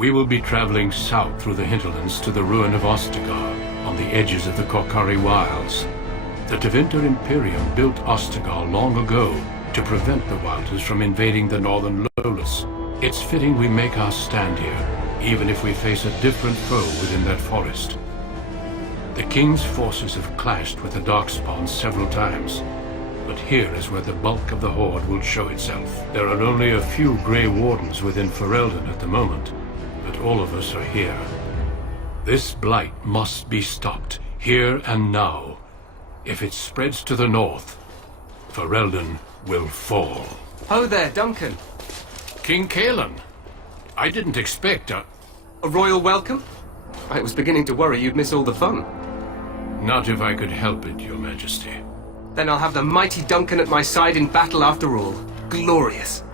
We will be traveling south through the hinterlands to the ruin of Ostagar, on the edges of the Korkari Wilds. The Tevinter Imperium built Ostagar long ago to prevent the Wilders from invading the northern lowlands. It's fitting we make our stand here, even if we face a different foe within that forest. The King's forces have clashed with the Darkspawn several times, but here is where the bulk of the Horde will show itself. There are only a few Grey Wardens within Ferelden at the moment, but all of us are here. This blight must be stopped, here and now. If it spreads to the north, Ferelden will fall. Ho there, Duncan. King Kaelan. I didn't expect a royal welcome? I was beginning to worry you'd miss all the fun. Not if I could help it, Your Majesty. Then I'll have the mighty Duncan at my side in battle after all. Glorious.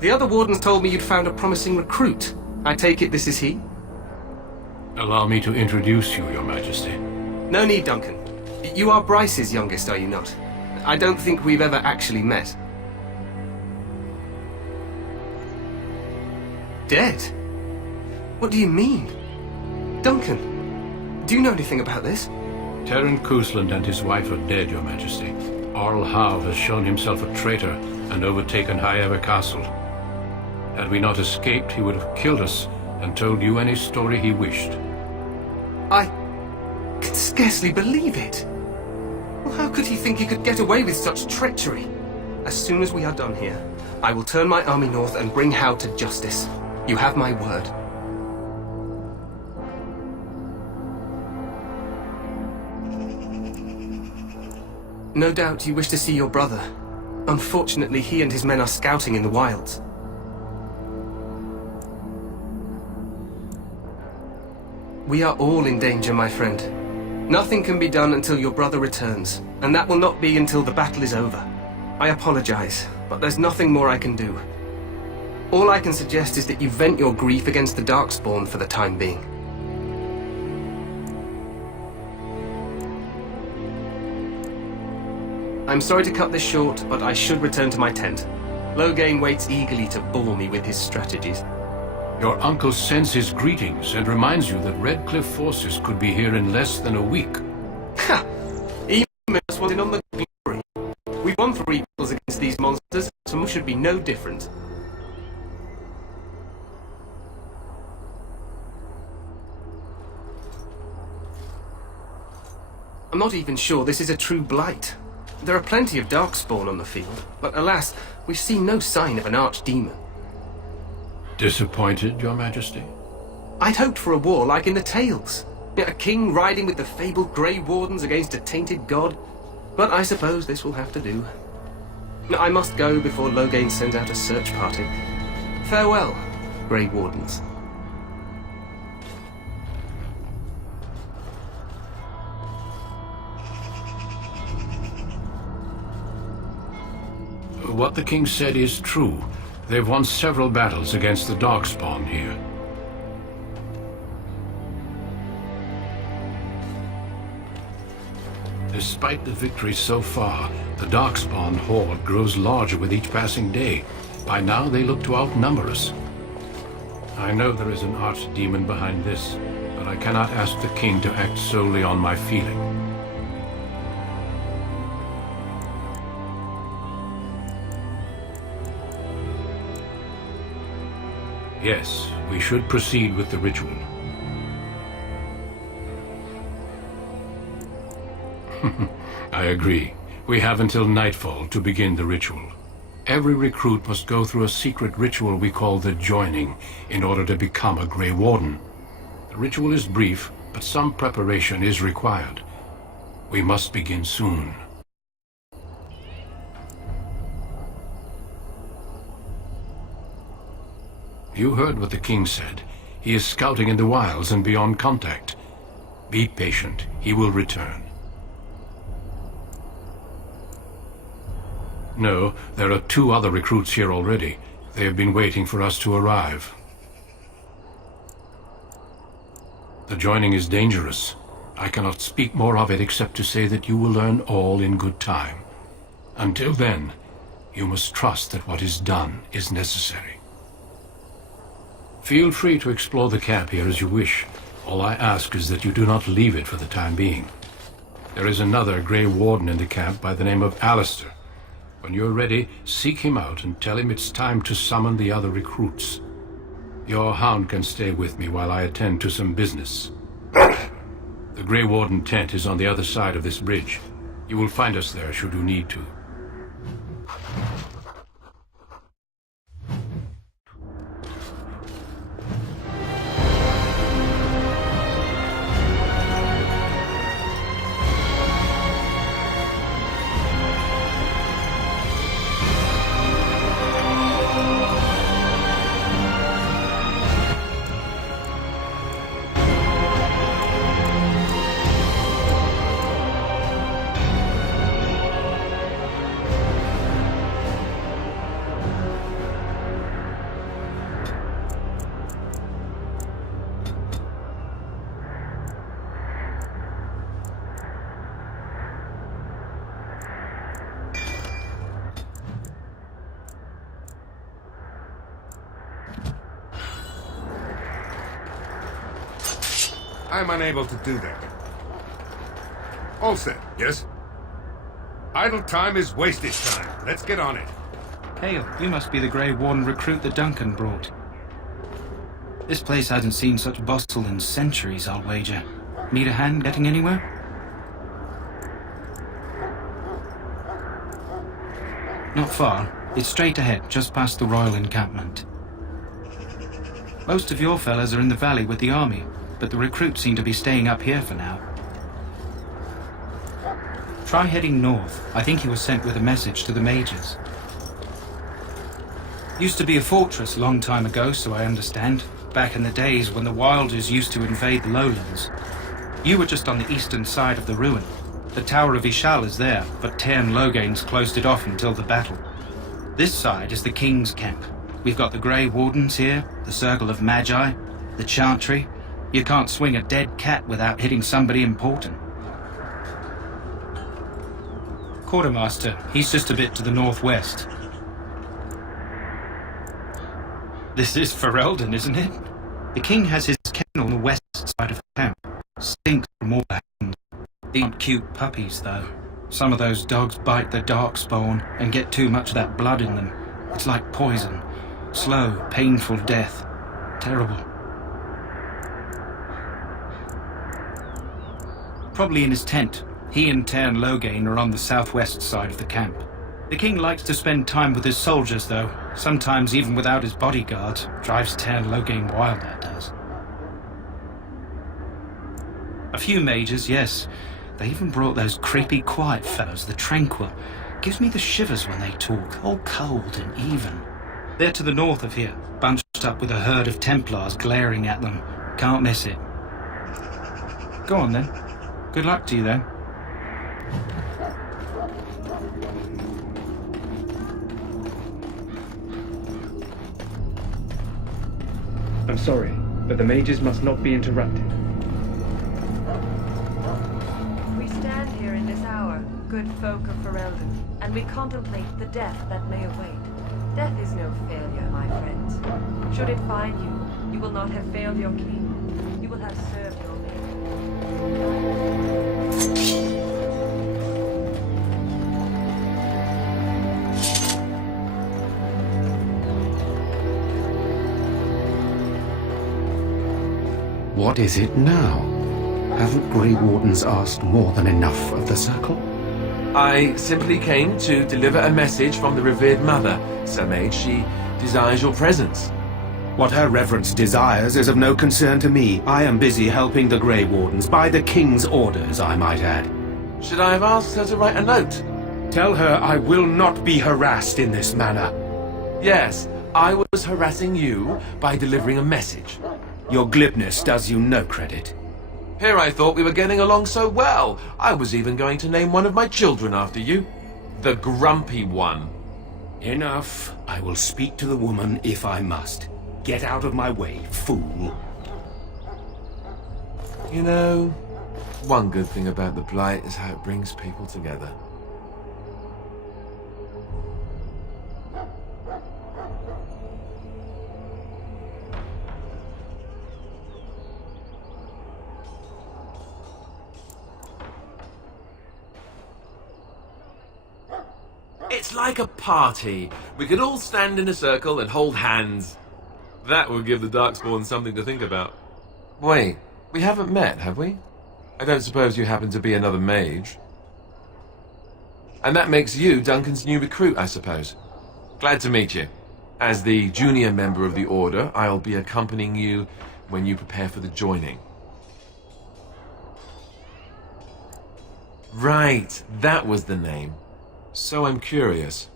The other wardens told me you'd found a promising recruit. I take it this is he? Allow me to introduce you, Your Majesty. No need, Duncan. You are Bryce's youngest, are you not? I don't think we've ever actually met. Dead? What do you mean? Duncan, do you know anything about this? Terran Cousland and his wife are dead, Your Majesty. Arl Howe has shown himself a traitor and overtaken Highever Castle. Had we not escaped, he would have killed us and told you any story he wished. I can scarcely believe it. Well, how could he think he could get away with such treachery? As soon as we are done here, I will turn my army north and bring Howe to justice. You have my word. No doubt you wish to see your brother. Unfortunately, he and his men are scouting in the wilds. We are all in danger, my friend. Nothing can be done until your brother returns, and that will not be until the battle is over. I apologize, but there's nothing more I can do. All I can suggest is that you vent your grief against the Darkspawn for the time being. I'm sorry to cut this short, but I should return to my tent. Loghain waits eagerly to bore me with his strategies. Your uncle sends his greetings and reminds you that Redcliffe forces could be here in less than a week. Ha! Even us wanted on the glory. We've won 3 battles against these monsters, so we should be no different. I'm not even sure this is a true blight. There are plenty of Darkspawn on the field, but alas, we've seen no sign of an archdemon. Disappointed, Your Majesty? I'd hoped for a war like in the tales. A king riding with the fabled Grey Wardens against a tainted god. But I suppose this will have to do. I must go before Loghain sends out a search party. Farewell, Grey Wardens. What the king said is true. They've won several battles against the Darkspawn here. Despite the victories so far, the Darkspawn horde grows larger with each passing day. By now they look to outnumber us. I know there is an archdemon behind this, but I cannot ask the king to act solely on my feeling. Yes, we should proceed with the ritual. I agree. We have until nightfall to begin the ritual. Every recruit must go through a secret ritual we call the Joining in order to become a Grey Warden. The ritual is brief, but some preparation is required. We must begin soon. You heard what the king said. He is scouting in the wilds and beyond contact. Be patient. He will return. No, there are 2 other recruits here already. They have been waiting for us to arrive. The Joining is dangerous. I cannot speak more of it except to say that you will learn all in good time. Until then, you must trust that what is done is necessary. Feel free to explore the camp here as you wish. All I ask is that you do not leave it for the time being. There is another Grey Warden in the camp by the name of Alistair. When you're ready, seek him out and tell him it's time to summon the other recruits. Your hound can stay with me while I attend to some business. The Grey Warden tent is on the other side of this bridge. You will find us there should you need to. I'm unable to do that. All set, yes? Idle time is wasted time. Let's get on it. Hale, you must be the Grey Warden recruit that Duncan brought. This place hasn't seen such bustle in centuries, I'll wager. Need a hand getting anywhere? Not far. It's straight ahead, just past the royal encampment. Most of your fellas are in the valley with the army, but the recruits seem to be staying up here for now. Try heading north. I think he was sent with a message to the mages. Used to be a fortress a long time ago, so I understand. Back in the days when the Wilders used to invade the lowlands. You were just on the eastern side of the ruin. The Tower of Ishal is there, but Tairn Logain's closed it off until the battle. This side is the King's camp. We've got the Grey Wardens here, the Circle of Magi, the Chantry. You can't swing a dead cat without hitting somebody important. Quartermaster, he's just a bit to the northwest. This is Ferelden, isn't it? The king has his kennel on the west side of the camp. Stinks from all hands. They aren't cute puppies, though. Some of those dogs bite the darkspawn and get too much of that blood in them. It's like poison. Slow, painful death. Terrible. Probably in his tent. He and Tairn Logain are on the southwest side of the camp. The king likes to spend time with his soldiers, though. Sometimes even without his bodyguards. Drives Tairn Logain wild, that does. A few mages, yes. They even brought those creepy quiet fellows, the Tranquil. Gives me the shivers when they talk, all cold and even. They're to the north of here, bunched up with a herd of Templars glaring at them. Can't miss it. Go on then. Good luck to you then. I'm sorry, but the mages must not be interrupted. We stand here in this hour, good folk of Ferelden, and we contemplate the death that may await. Death is no failure, my friends. Should it find you, you will not have failed your king. You will have served your maker. What is it now? Haven't Grey Wardens asked more than enough of the Circle? I simply came to deliver a message from the revered mother, Sir Mage. She desires your presence. What her reverence desires is of no concern to me. I am busy helping the Grey Wardens, by the King's orders, I might add. Should I have asked her to write a note? Tell her I will not be harassed in this manner. Yes, I was harassing you by delivering a message. Your glibness does you no credit. Here I thought we were getting along so well. I was even going to name one of my children after you. The Grumpy One. Enough. I will speak to the woman if I must. Get out of my way, fool. You know, one good thing about the Blight is how it brings people together. It's like a party. We could all stand in a circle and hold hands. That would give the Darkspawn something to think about. Wait, we haven't met, have we? I don't suppose you happen to be another mage. And that makes you Duncan's new recruit, I suppose. Glad to meet you. As the junior member of the Order, I'll be accompanying you when you prepare for the joining. Right, that was the name. So I'm curious.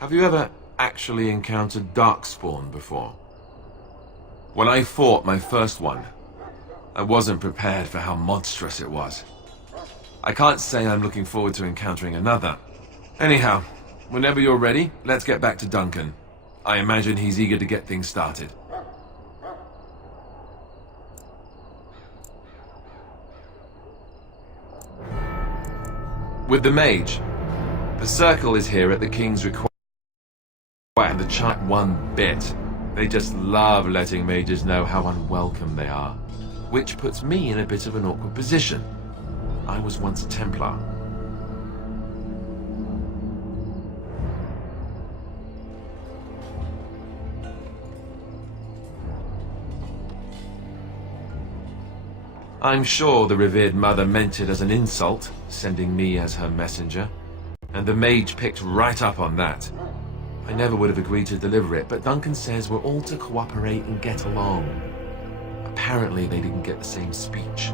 Have you ever actually encountered Darkspawn before? When I fought my first one, I wasn't prepared for how monstrous it was. I can't say I'm looking forward to encountering another. Anyhow, whenever you're ready, let's get back to Duncan. I imagine he's eager to get things started. With the mage, the circle is here at the King's request, and the chart one bit. They just love letting mages know how unwelcome they are, which puts me in a bit of an awkward position. I was once a Templar. I'm sure the revered mother meant it as an insult, sending me as her messenger, and the mage picked right up on that. I never would have agreed to deliver it, but Duncan says we're all to cooperate and get along. Apparently they didn't get the same speech.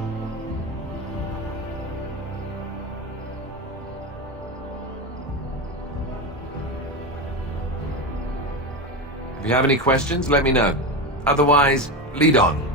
If you have any questions, let me know. Otherwise, lead on.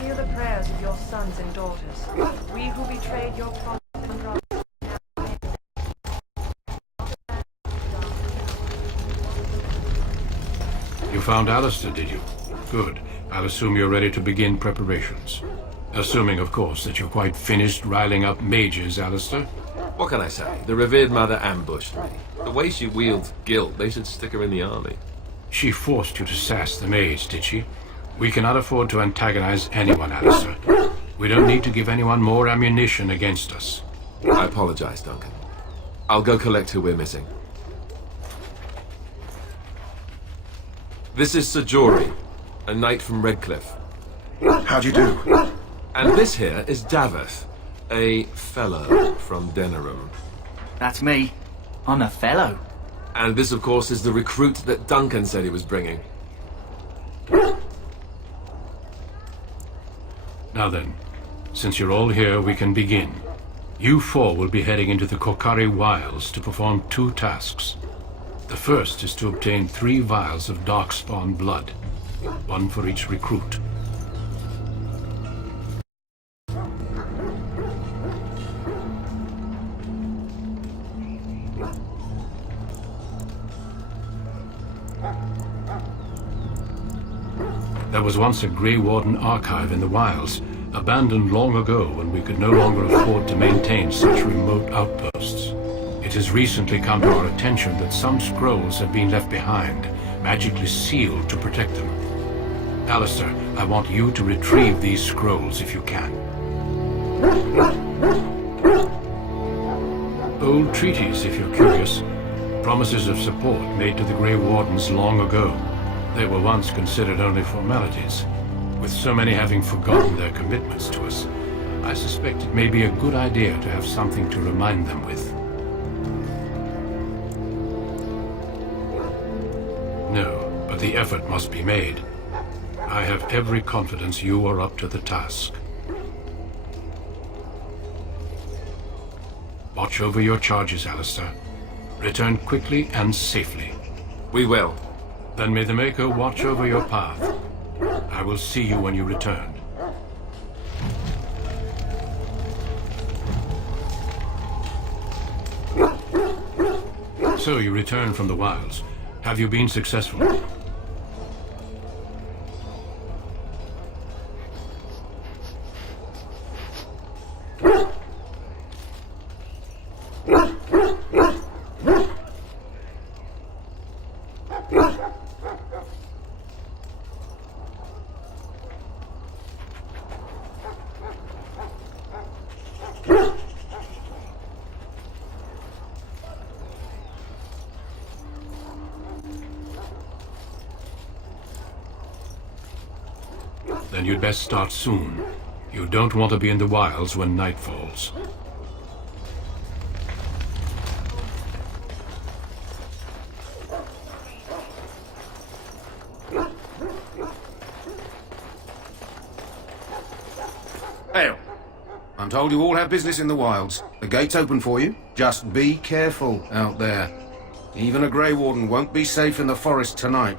Hear the prayers of your sons and daughters. We who betrayed your promise and brother. You found Alistair, did you? Good. I'll assume you're ready to begin preparations. Assuming, of course, that you're quite finished riling up mages, Alistair. What can I say? The revered mother ambushed me. The way she wields guilt, they should stick her in the army. She forced you to sass the mage, did she? We cannot afford to antagonize anyone, Alistair. We don't need to give anyone more ammunition against us. I apologize, Duncan. I'll go collect who we're missing. This is Sir Jory, a knight from Redcliffe. How do you do? And this here is Daveth, a fellow from Denerim. That's me. I'm a fellow. And this, of course, is the recruit that Duncan said he was bringing. Now then, since you're all here, we can begin. You four will be heading into the Kokari Wilds to perform 2 tasks. The first is to obtain 3 vials of Darkspawn blood, 1 for each recruit. There was once a Grey Warden archive in the wilds, abandoned long ago when we could no longer afford to maintain such remote outposts. It has recently come to our attention that some scrolls have been left behind, magically sealed to protect them. Alistair, I want you to retrieve these scrolls if you can. Old treaties, if you're curious. Promises of support made to the Grey Wardens long ago. They were once considered only formalities. With so many having forgotten their commitments to us, I suspect it may be a good idea to have something to remind them with. No, but the effort must be made. I have every confidence you are up to the task. Watch over your charges, Alistair. Return quickly and safely. We will. Then may the Maker watch over your path. I will see you when you return. So you return from the wilds. Have you been successful? Then you'd best start soon. You don't want to be in the wilds when night falls. Hail. I'm told you all have business in the wilds. The gate's open for you. Just be careful out there. Even a Grey Warden won't be safe in the forest tonight.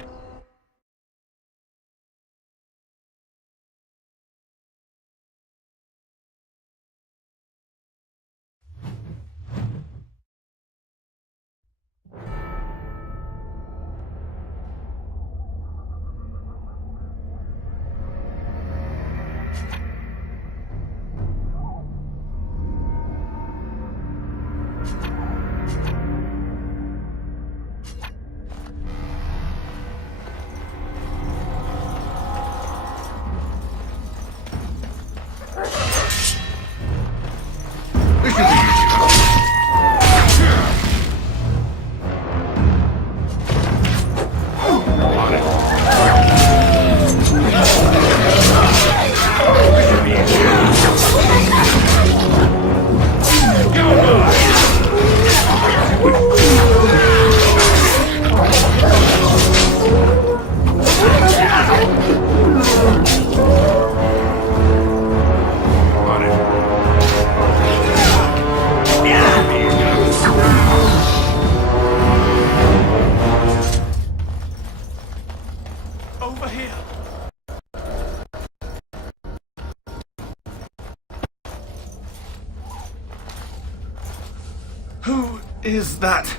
Who is that?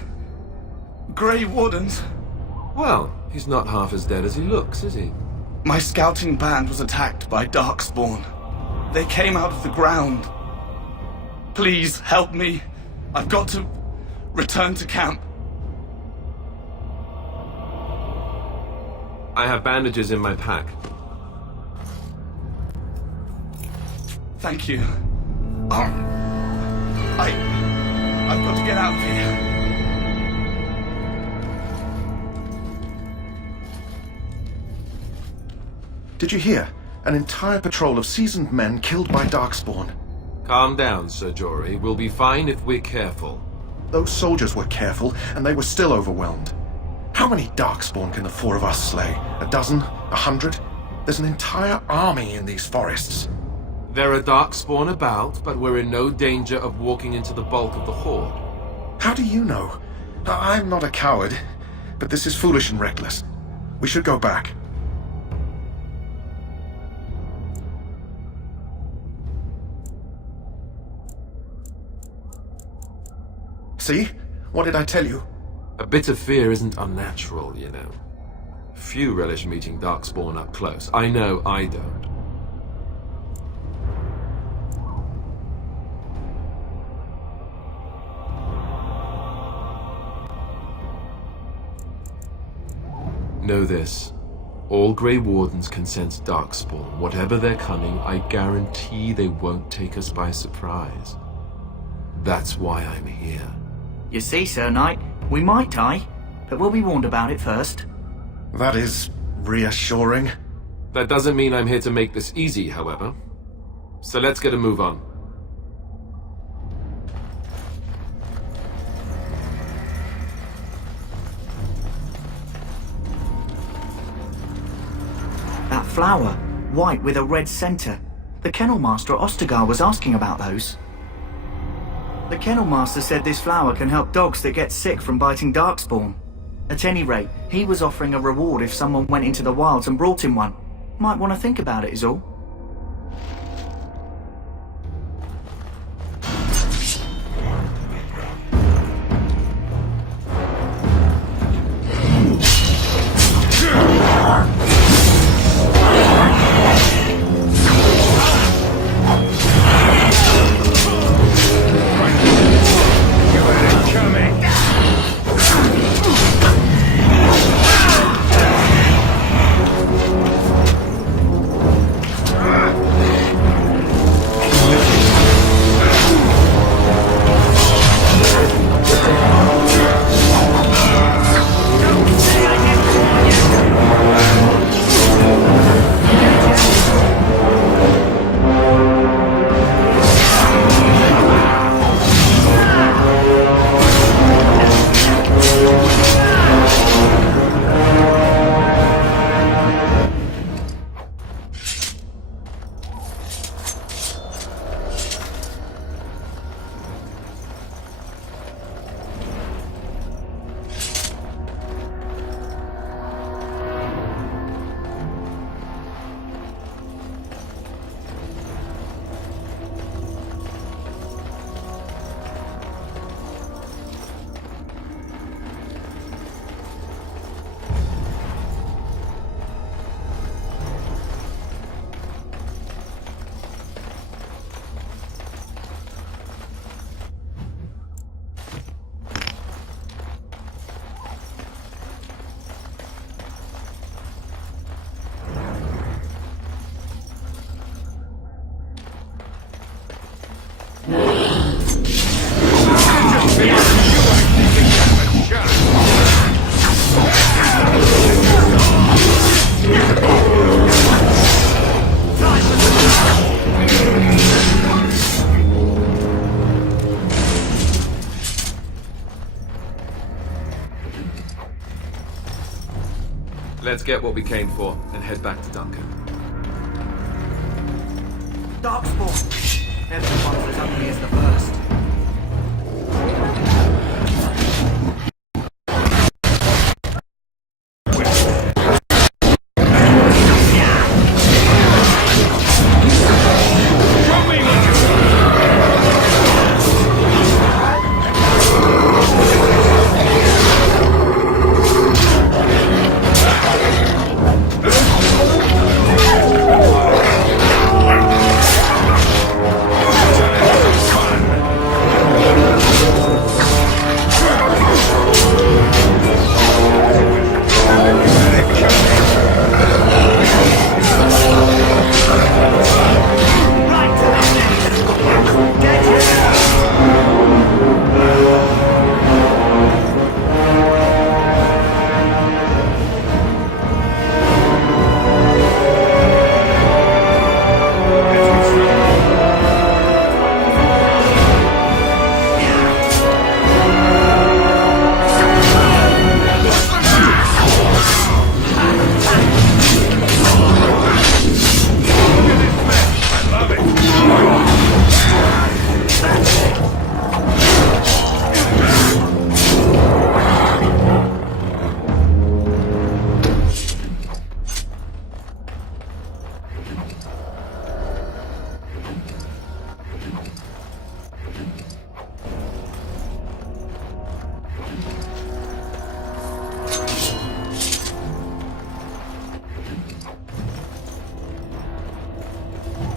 Grey Wardens? Well, he's not half as dead as he looks, is he? My scouting band was attacked by Darkspawn. They came out of the ground. Please help me. I've got to return to camp. I have bandages in my pack. Thank you. I've got to get out of here. Did you hear? An entire patrol of seasoned men killed by Darkspawn. Calm down, Sir Jory. We'll be fine if we're careful. Those soldiers were careful, and they were still overwhelmed. How many Darkspawn can the four of us slay? A dozen? 100? There's an entire army in these forests. There are Darkspawn about, but we're in no danger of walking into the bulk of the horde. How do you know? I'm not a coward, but this is foolish and reckless. We should go back. See? What did I tell you? A bit of fear isn't unnatural, you know. Few relish meeting Darkspawn up close. I know I don't. Know this. All Grey Wardens can sense Darkspawn. Whatever they're coming, I guarantee they won't take us by surprise. That's why I'm here. You see, Sir Knight, we might die, but we'll be warned about it first. That is reassuring. That doesn't mean I'm here to make this easy, however. So let's get a move on. That flower, white with a red centre. The Kennel Master at Ostagar was asking about those. The Kennel Master said this flower can help dogs that get sick from biting Darkspawn. At any rate, he was offering a reward if someone went into the wilds and brought him one. Might want to think about it is all. Let's get what we came for and head back to Duncan. Darkspawn! Everyone's as ugly as the first.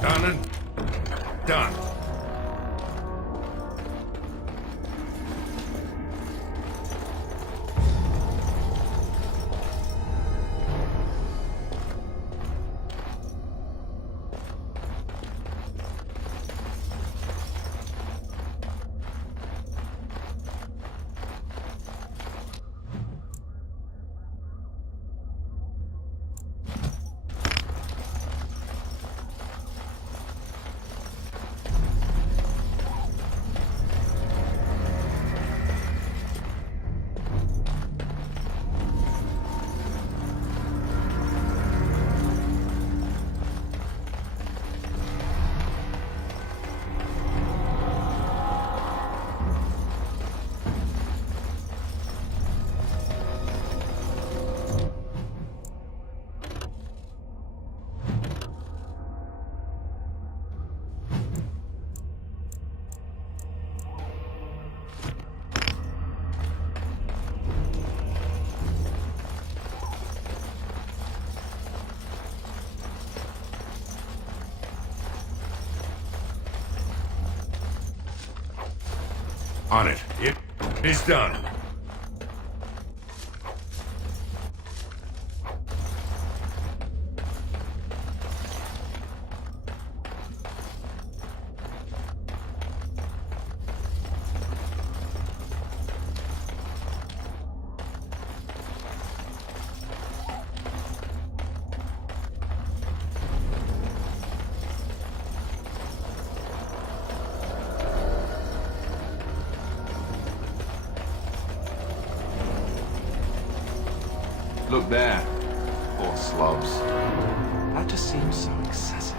Done and done. On it. It is done. Look there. Poor slobs. That just seems so excessive.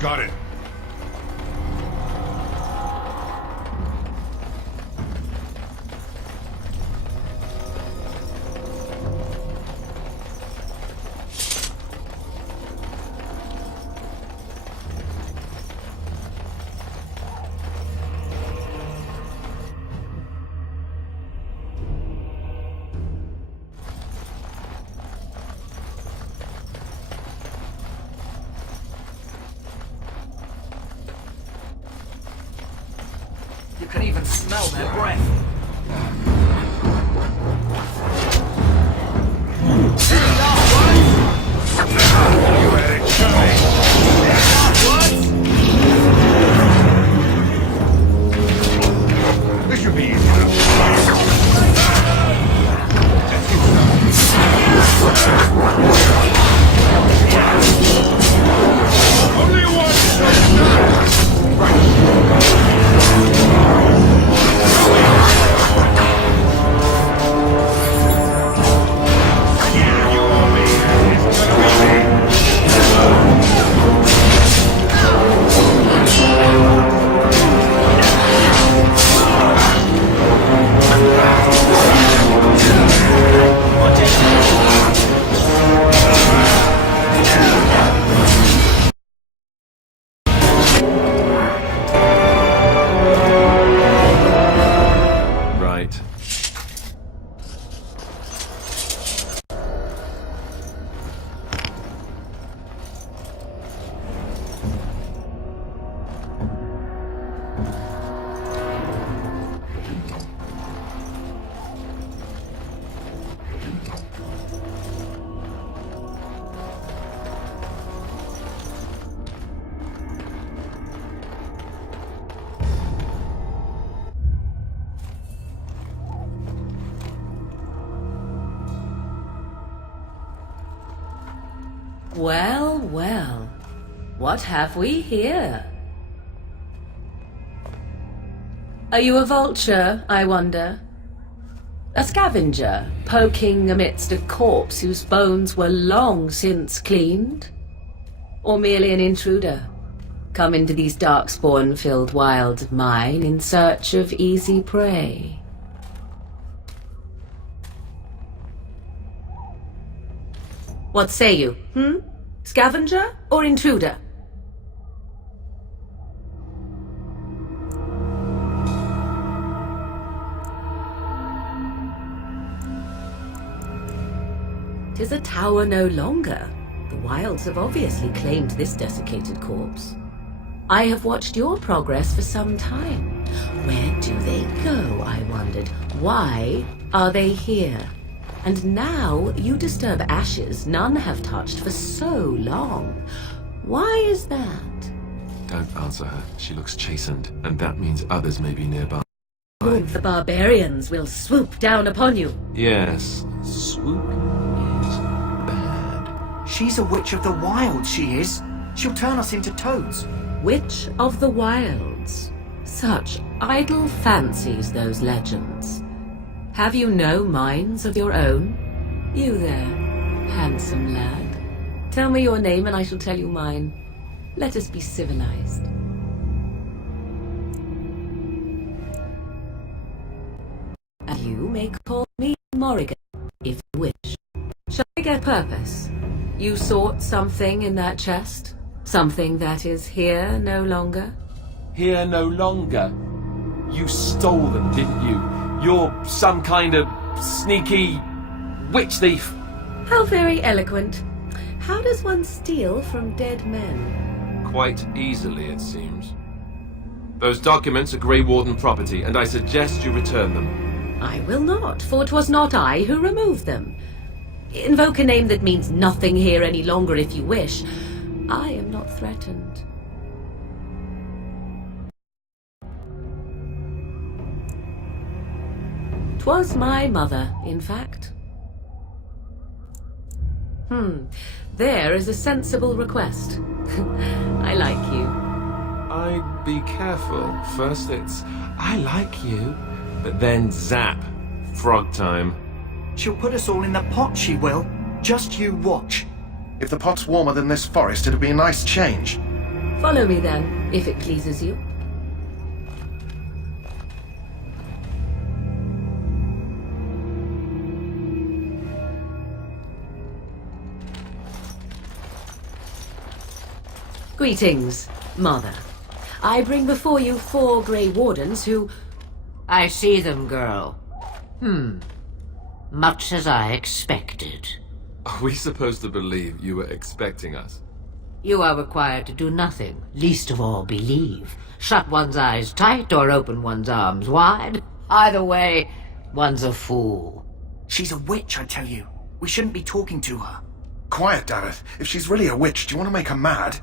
Got it. You can even smell their breath. You had it coming. This should be easy enough. Only one Well, well. What have we here? Are you a vulture, I wonder? A scavenger, poking amidst a corpse whose bones were long since cleaned? Or merely an intruder, come into these darkspawn-filled wilds of mine in search of easy prey? What say you, Scavenger or intruder? Tis a tower no longer. The wilds have obviously claimed this desiccated corpse. I have watched your progress for some time. Where do they go, I wondered? Why are they here? And now you disturb ashes none have touched for so long. Why is that? Don't answer her. She looks chastened, and that means others may be nearby. The barbarians will swoop down upon you. Yes, swooping is bad. She's a witch of the wild, she is. She'll turn us into toads. Witch of the wilds. Such idle fancies, those legends. Have you no minds of your own? You there, handsome lad. Tell me your name and I shall tell you mine. Let us be civilized. And you may call me Morrigan, if you wish. Shall I get purpose? You sought something in that chest? Something that is here no longer? Here no longer? You stole them, didn't you? You're some kind of sneaky witch thief. How very eloquent. How does one steal from dead men? Quite easily, it seems. Those documents are Grey Warden property, and I suggest you return them. I will not, for 'twas not I who removed them. Invoke a name that means nothing here any longer if you wish. I am not threatened. 'Twas my mother, in fact. There is a sensible request. I like you. I'd be careful. First it's, I like you, but then zap. Frog time. She'll put us all in the pot, she will. Just you watch. If the pot's warmer than this forest, it'll be a nice change. Follow me then, if it pleases you. Greetings, Mother. I bring before you 4 Grey Wardens who... I see them, girl. Much as I expected. Are we supposed to believe you were expecting us? You are required to do nothing, least of all believe. Shut one's eyes tight or open one's arms wide. Either way, one's a fool. She's a witch, I tell you. We shouldn't be talking to her. Quiet, Dareth. If she's really a witch, do you want to make her mad?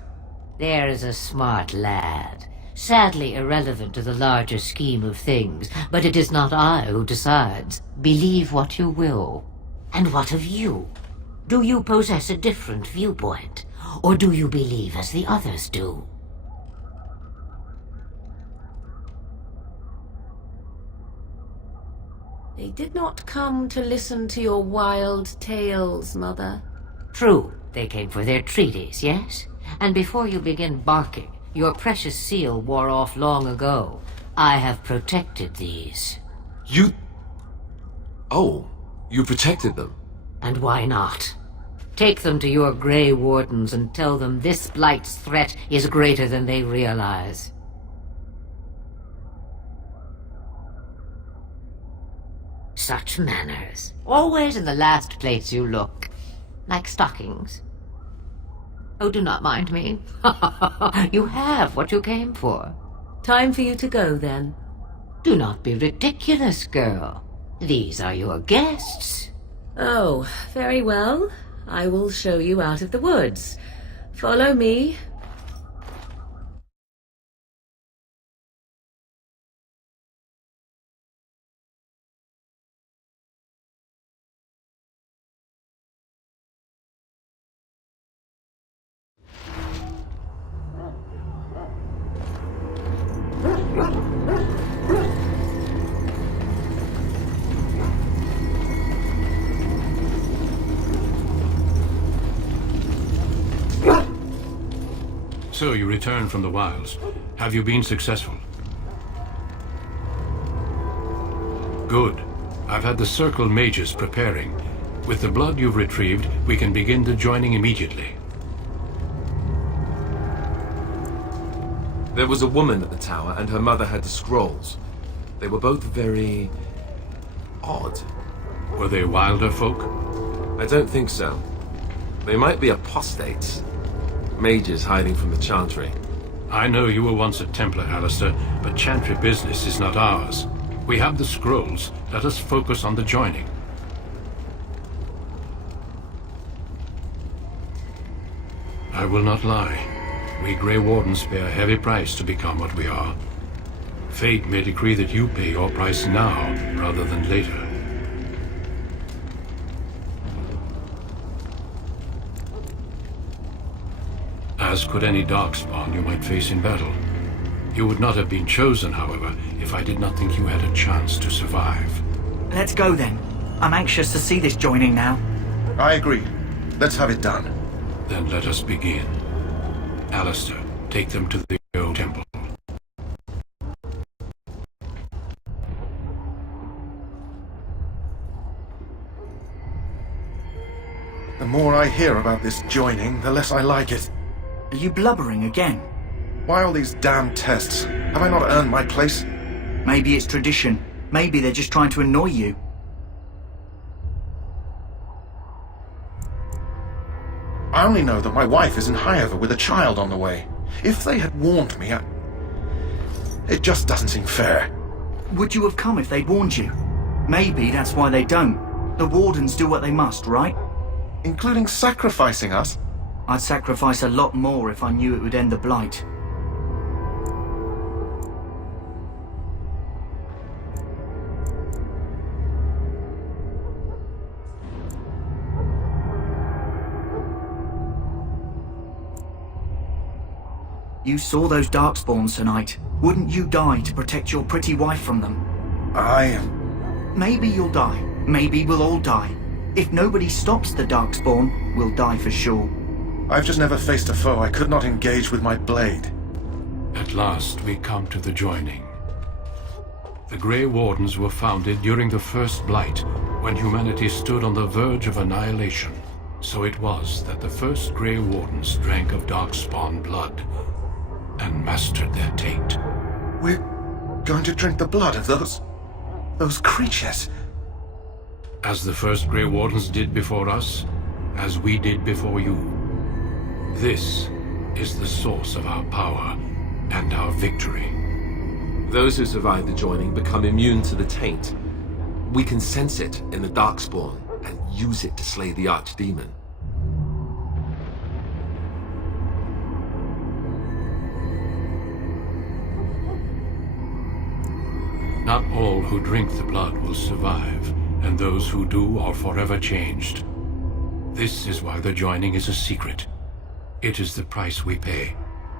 There is a smart lad. Sadly irrelevant to the larger scheme of things, but it is not I who decides. Believe what you will. And what of you? Do you possess a different viewpoint? Or do you believe as the others do? They did not come to listen to your wild tales, Mother. True, they came for their treaties, yes? And before you begin barking, your precious seal wore off long ago. I have protected these. You... Oh, you protected them? And why not? Take them to your Grey Wardens and tell them this Blight's threat is greater than they realize. Such manners. Always in the last place you look. Like stockings. Oh, do not mind me. You have what you came for. Time for you to go, then. Do not be ridiculous, girl. These are your guests. Oh, very well. I will show you out of the woods. Follow me. So you returned from the wilds. Have you been successful? Good. I've had the Circle mages preparing. With the blood you've retrieved, we can begin the joining immediately. There was a woman at the tower, and her mother had the scrolls. They were both very... odd. Were they wilder folk? I don't think so. They might be apostates. Mages hiding from the Chantry. I know you were once a Templar, Alistair, but Chantry business is not ours. We have the scrolls. Let us focus on the joining. I will not lie. We Grey Wardens pay a heavy price to become what we are. Fate may decree that you pay your price now, rather than later. As could any darkspawn you might face in battle. You would not have been chosen, however, if I did not think you had a chance to survive. Let's go then. I'm anxious to see this joining now. I agree. Let's have it done. Then let us begin. Alistair, take them to the old temple. The more I hear about this joining, the less I like it. Are you blubbering again? Why all these damn tests? Have I not earned my place? Maybe it's tradition. Maybe they're just trying to annoy you. I only know that my wife is in Highover with a child on the way. If they had warned me, it just doesn't seem fair. Would you have come if they'd warned you? Maybe that's why they don't. The Wardens do what they must, right? Including sacrificing us? I'd sacrifice a lot more if I knew it would end the Blight. You saw those Darkspawns tonight. Wouldn't you die to protect your pretty wife from them? Maybe you'll die. Maybe we'll all die. If nobody stops the Darkspawn, we'll die for sure. I've just never faced a foe I could not engage with my blade. At last, we come to the joining. The Grey Wardens were founded during the First Blight, when humanity stood on the verge of annihilation. So it was that the first Grey Wardens drank of Darkspawn blood and mastered their taint. We're going to drink the blood of those creatures. As the first Grey Wardens did before us, as we did before you. This is the source of our power and our victory. Those who survive the joining become immune to the taint. We can sense it in the Darkspawn and use it to slay the Archdemon. Not all who drink the blood will survive, and those who do are forever changed. This is why the joining is a secret. It is the price we pay.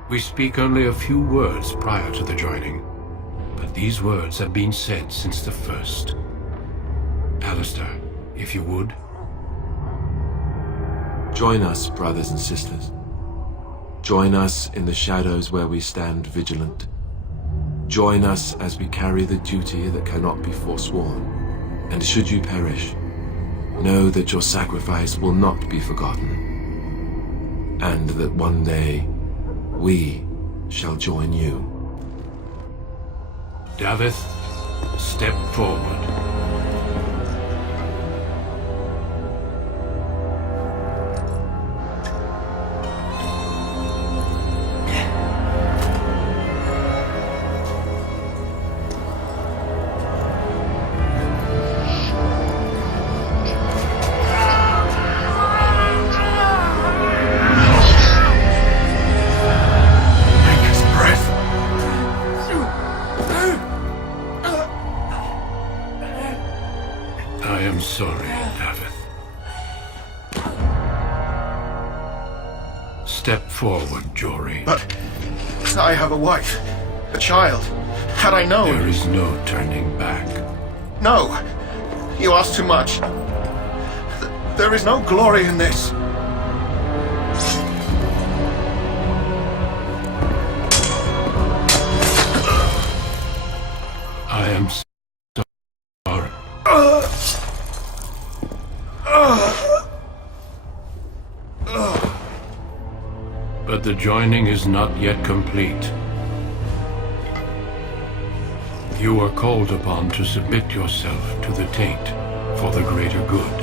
We speak only a few words prior to the joining, but these words have been said since the first. Alistair, if you would. Join us, brothers and sisters. Join us in the shadows where we stand vigilant. Join us as we carry the duty that cannot be forsworn. And should you perish, know that your sacrifice will not be forgotten, and that one day we shall join you. Davith, step forward. I am sorry, Davith. Step forward, Jory. But I have a wife, a child. Had I known... There is no turning back. No! You ask too much. There is no glory in this. I am sorry. But the joining is not yet complete. You are called upon to submit yourself to the taint for the greater good.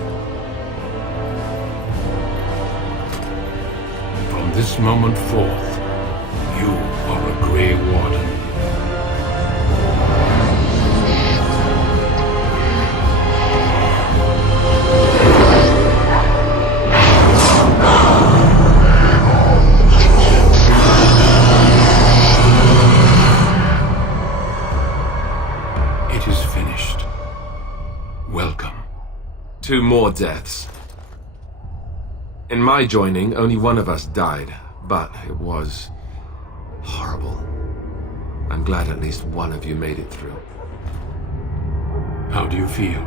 From this moment forth, you are a Grey Warden. It is finished. Welcome. 2 more deaths. In my joining, only one of us died, but it was horrible. I'm glad at least one of you made it through. How do you feel?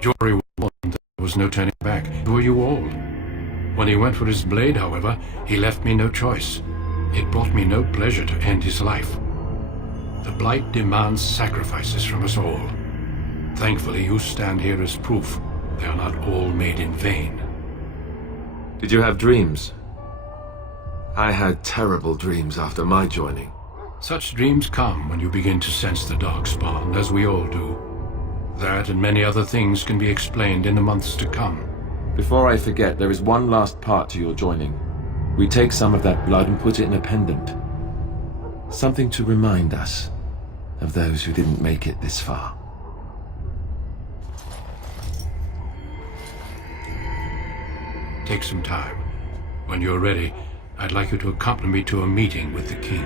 Jory warned there was no turning back. Were you all? When he went for his blade, however, he left me no choice. It brought me no pleasure to end his life. The Blight demands sacrifices from us all. Thankfully, you stand here as proof they are not all made in vain. Did you have dreams? I had terrible dreams after my joining. Such dreams come when you begin to sense the Darkspawn, as we all do. That and many other things can be explained in the months to come. Before I forget, there is one last part to your joining. We take some of that blood and put it in a pendant. Something to remind us of those who didn't make it this far. Take some time. When you're ready, I'd like you to accompany me to a meeting with the king.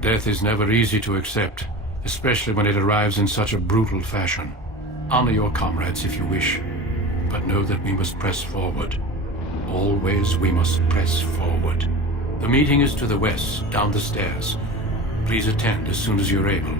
Death is never easy to accept, especially when it arrives in such a brutal fashion. Honor your comrades if you wish, but know that we must press forward. Always we must press forward. The meeting is to the west, down the stairs. Please attend as soon as you're able.